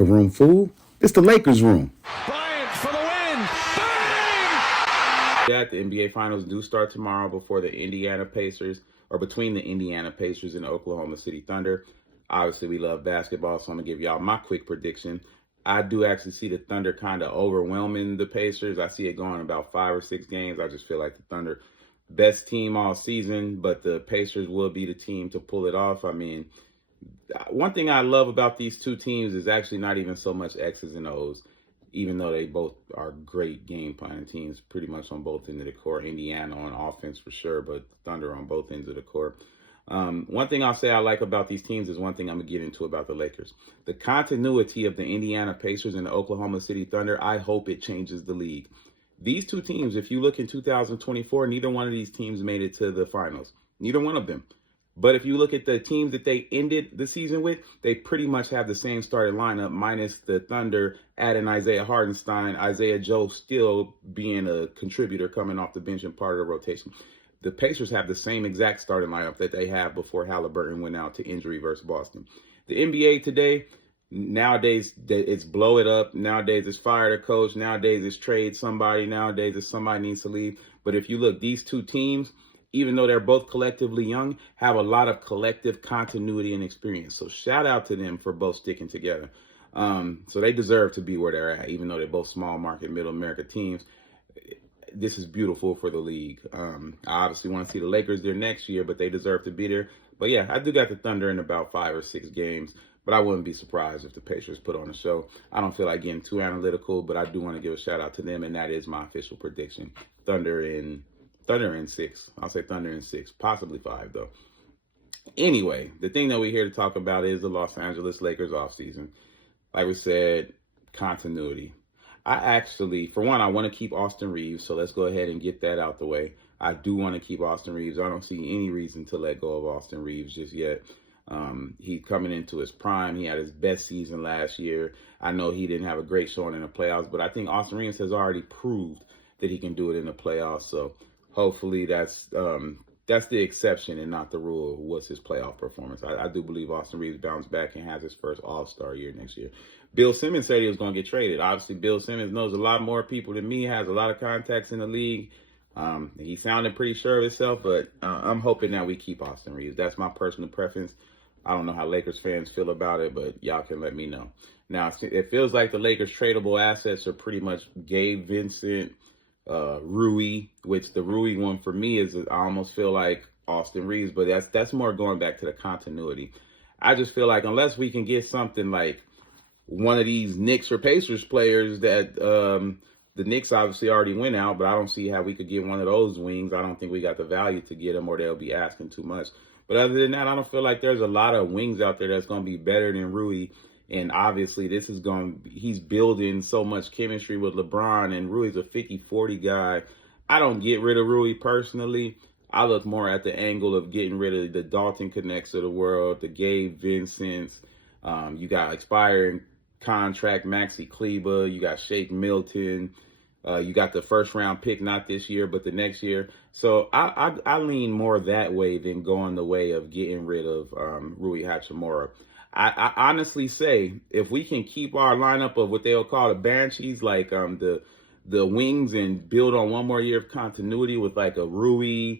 Room fool. It's the Lakers room. Bryant for the win. Bang! That the NBA Finals do start tomorrow before the Indiana Pacers, or between the Indiana Pacers and the Oklahoma City Thunder. Obviously, we love basketball, so I'm going to give y'all my quick prediction. I do actually see the Thunder kind of overwhelming the Pacers. I see it going about 5 or 6 games. I just feel like the Thunder, best team all season, but the Pacers will be the team to pull it off. I mean, one thing I love about these two teams is actually not even so much X's and O's, even though they both are great game planning teams, pretty much on both ends of the court. Indiana on offense for sure, but Thunder on both ends of the court. One thing I'll say I like about these teams is one thing I'm going to get into about the Lakers. The continuity of the Indiana Pacers and the Oklahoma City Thunder, I hope it changes the league. These two teams, if you look in 2024, neither one of these teams made it to the finals. Neither one of them. But if you look at the teams that they ended the season with, they pretty much have the same starting lineup, minus the Thunder adding Isaiah Hartenstein, Isaiah Joe still being a contributor coming off the bench and part of the rotation. The Pacers have the same exact starting lineup that they had before Halliburton went out to injury versus Boston. The NBA today, nowadays, it's blow it up. Nowadays, it's fire the coach. Nowadays, it's trade somebody. Nowadays, it's somebody needs to leave. But if you look, these two teams, even though they're both collectively young, have a lot of collective continuity and experience. So shout out to them for both sticking together. So they deserve to be where they're at, even though they're both small market, middle America teams. This is beautiful for the league. I obviously want to see the Lakers there next year, but they deserve to be there. But yeah, I do got the Thunder in about 5 or 6 games, but I wouldn't be surprised if the Pacers put on a show. I don't feel like getting too analytical, but I do want to give a shout out to them, and that is my official prediction. Thunder in 6. I'll say Thunder in 6, possibly 5 though. Anyway, the thing that we're here to talk about is the Los Angeles Lakers offseason. Like we said, continuity. I actually, for one, I want to keep Austin Reeves, so let's go ahead and get that out the way. I do want to keep Austin Reeves. I don't see any reason to let go of Austin Reeves just yet. He's coming into his prime. He had his best season last year. I know he didn't have a great showing in the playoffs, but I think Austin Reeves has already proved that he can do it in the playoffs. So hopefully that's the exception and not the rule. What's his playoff performance? I do believe Austin Reeves bounced back and has his first All-Star year next year. Bill Simmons said he was going to get traded. Obviously, Bill Simmons knows a lot more people than me, has a lot of contacts in the league. He sounded pretty sure of himself, but I'm hoping that we keep Austin Reeves. That's my personal preference. I don't know how Lakers fans feel about it, but y'all can let me know. Now, it feels like the Lakers' tradable assets are pretty much Gabe Vincent, Rui, which the Rui one for me is, I almost feel like Austin Reeves, but that's more going back to the continuity. I just feel like unless we can get something like one of these Knicks or Pacers players that the Knicks obviously already went out, but I don't see how we could get one of those wings. I don't think we got the value to get them, or they'll be asking too much. But other than that, I don't feel like there's a lot of wings out there that's going to be better than Rui. And obviously, he's building so much chemistry with LeBron, and Rui's a 50-40 guy. I don't get rid of Rui personally. I look more at the angle of getting rid of the Dalton Connects of the world, the Gabe Vincents. You got expiring contract Maxi Kleber. You got Shake Milton. You got the first round pick, not this year, but the next year. So I lean more that way than going the way of getting rid of Rui Hachimura. I honestly say if we can keep our lineup of what they'll call the Banshees, like the wings, and build on one more year of continuity with like a Rui,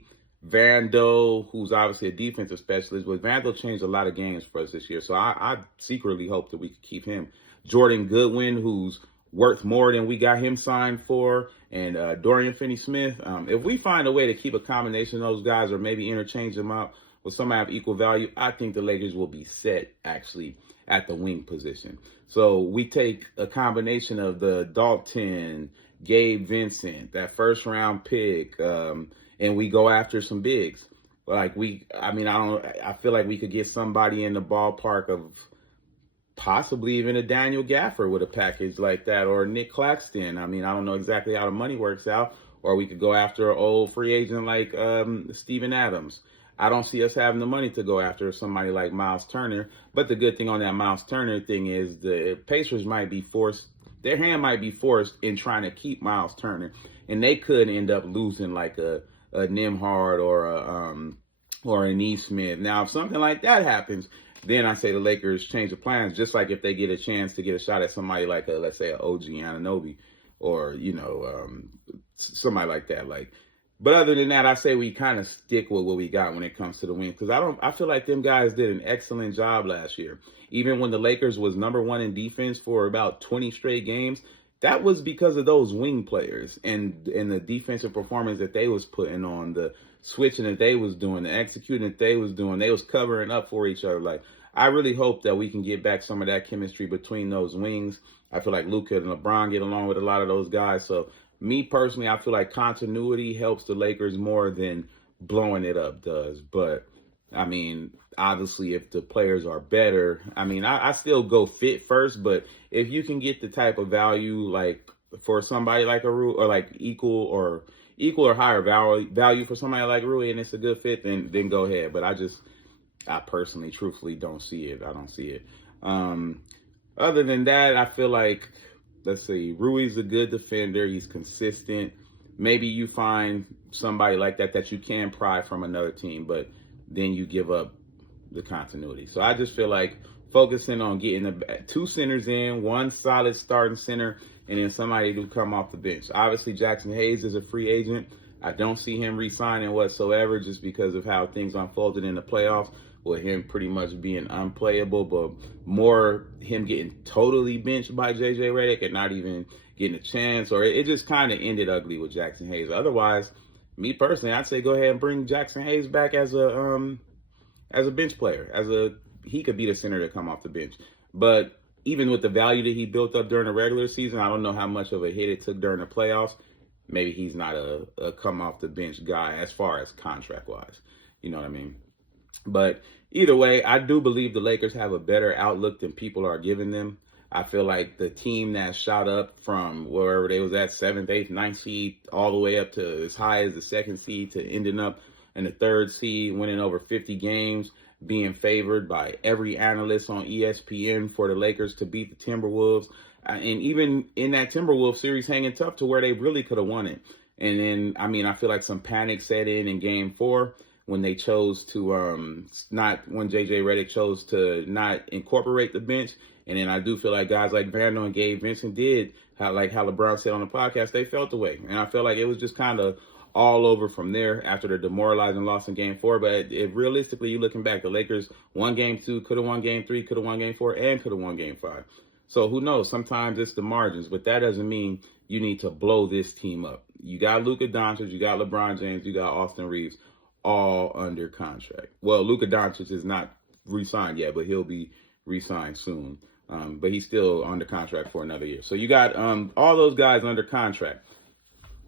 Vando, who's obviously a defensive specialist, but Vando changed a lot of games for us this year. So I secretly hope that we can keep him. Jordan Goodwin, who's worth more than we got him signed for, and Dorian Finney-Smith. If we find a way to keep a combination of those guys, or maybe interchange them out with somebody of equal value, I think the Lakers will be set actually at the wing position. So we take a combination of the Dalton, Gabe Vincent, that first round pick, and we go after some bigs. I feel like we could get somebody in the ballpark of possibly even a Daniel Gafford with a package like that, or Nick Claxton. I don't know exactly how the money works out, or we could go after an old free agent like Steven Adams. I don't see us having the money to go after somebody like Miles Turner. But the good thing on that Miles Turner thing is the Pacers might be forced, their hand might be forced in trying to keep Miles Turner. And they could end up losing like a Nimhard or a Neesmith. Now, if something like that happens, then I say the Lakers change the plans, just like if they get a chance to get a shot at somebody like let's say, an OG Anunoby, or somebody like that. But other than that, I say we kind of stick with what we got when it comes to the wings, because I feel like them guys did an excellent job last year. Even when the Lakers was #1 in defense for about 20 straight games, that was because of those wing players and the defensive performance that they was putting on, the switching that they was doing, the executing that they was doing. They was covering up for each other. I really hope that we can get back some of that chemistry between those wings. I feel like Luka and LeBron get along with a lot of those guys. So me personally, I feel like continuity helps the Lakers more than blowing it up does. But I mean, obviously, if the players are better, I mean, I still go fit first. But if you can get the type of value for somebody like a Rui, or equal or higher value for somebody like Rui, and it's a good fit, then go ahead. But I personally, truthfully, don't see it. I don't see it. Other than that, I feel like, let's see, Rui's a good defender. He's consistent. Maybe you find somebody like that you can pry from another team, but then you give up the continuity. So I just feel like focusing on getting the 2 centers in, 1 solid starting center, and then somebody to come off the bench. Obviously, Jackson Hayes is a free agent. I don't see him re-signing whatsoever, just because of how things unfolded in the playoffs, with him pretty much being unplayable, but more him getting totally benched by JJ Redick and not even getting a chance, or it just kind of ended ugly with Jackson Hayes. Otherwise, me personally, I'd say go ahead and bring Jackson Hayes back as a bench player. He could be the center to come off the bench. But even with the value that he built up during the regular season, I don't know how much of a hit it took during the playoffs. Maybe he's not a come off the bench guy as far as contract wise. You know what I mean? But either way, I do believe the Lakers have a better outlook than people are giving them. I feel like the team that shot up from wherever they was at, 7th, 8th, 9th seed, all the way up to as high as the 2nd seed, to ending up in the 3rd seed, winning over 50 games, being favored by every analyst on ESPN for the Lakers to beat the Timberwolves. And even in that Timberwolves series, hanging tough to where they really could have won it. And then, I feel like some panic set in Game 4 when they chose to when JJ Redick chose to not incorporate the bench. And then I do feel like guys like Vandal and Gabe Vincent did, how LeBron said on the podcast, they felt the way. And I feel like it was just kind of all over from there after the demoralizing loss in Game 4. But realistically, you looking back, the Lakers won Game 2, could have won Game 3, could have won Game 4, and could have won Game 5. So who knows? Sometimes it's the margins, but that doesn't mean you need to blow this team up. You got Luka Doncic, you got LeBron James, you got Austin Reeves, all under contract. Well, Luka Doncic is not re-signed yet, but he'll be re-signed soon. But he's still under contract for another year. So you got all those guys under contract.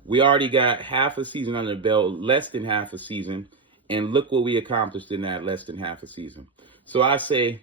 We already got half a season under the belt, less than half a season, and look what we accomplished in that less than half a season. So I say,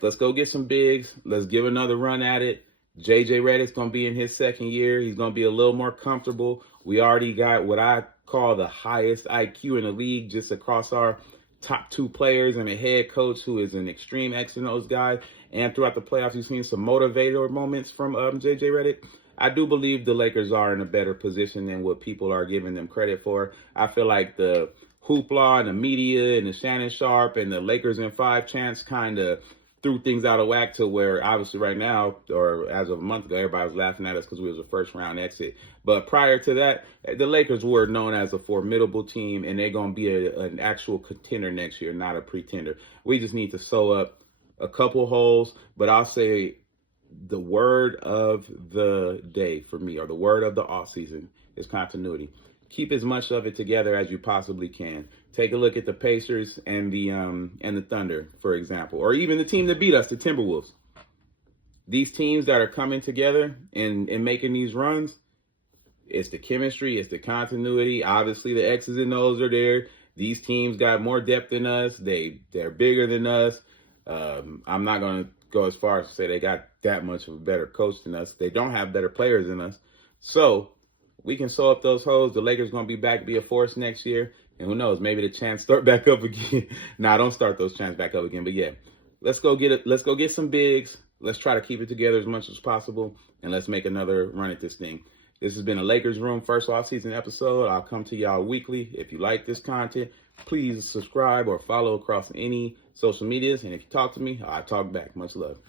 let's go get some bigs. Let's give another run at it. JJ Redick's going to be in his 2nd year. He's going to be a little more comfortable. We already got what I call the highest IQ in the league, just across our top 2 players, and a head coach who is an extreme X and O's guy. And throughout the playoffs, you've seen some motivator moments from JJ Redick. I do believe the Lakers are in a better position than what people are giving them credit for. I feel like the hoopla and the media and the Shannon Sharp and the Lakers in 5 chants kind of threw things out of whack, to where obviously right now, or as of a month ago, everybody was laughing at us because we was a 1st round exit. But prior to that, the Lakers were known as a formidable team, and they're going to be an actual contender next year, not a pretender. We just need to sew up a couple holes. But I'll say the word of the day for me, or the word of the offseason, is continuity. Keep as much of it together as you possibly can. Take a look at the Pacers and the Thunder, for example, or even the team that beat us, the Timberwolves. These teams that are coming together and making these runs, it's the chemistry, it's the continuity. Obviously, the X's and O's are there. These teams got more depth than us. They're bigger than us. I'm not going to go as far as to say they got that much of a better coach than us. They don't have better players than us. So we can sew up those holes. The Lakers going to be back to be a force next year. And who knows, maybe the chants start back up again. Nah, don't start those chants back up again. But yeah, let's go get it. Let's go get some bigs. Let's try to keep it together as much as possible. And let's make another run at this thing. This has been a Lakers Room first off-season episode. I'll come to y'all weekly. If you like this content, please subscribe or follow across any social medias. And if you talk to me, I talk back. Much love.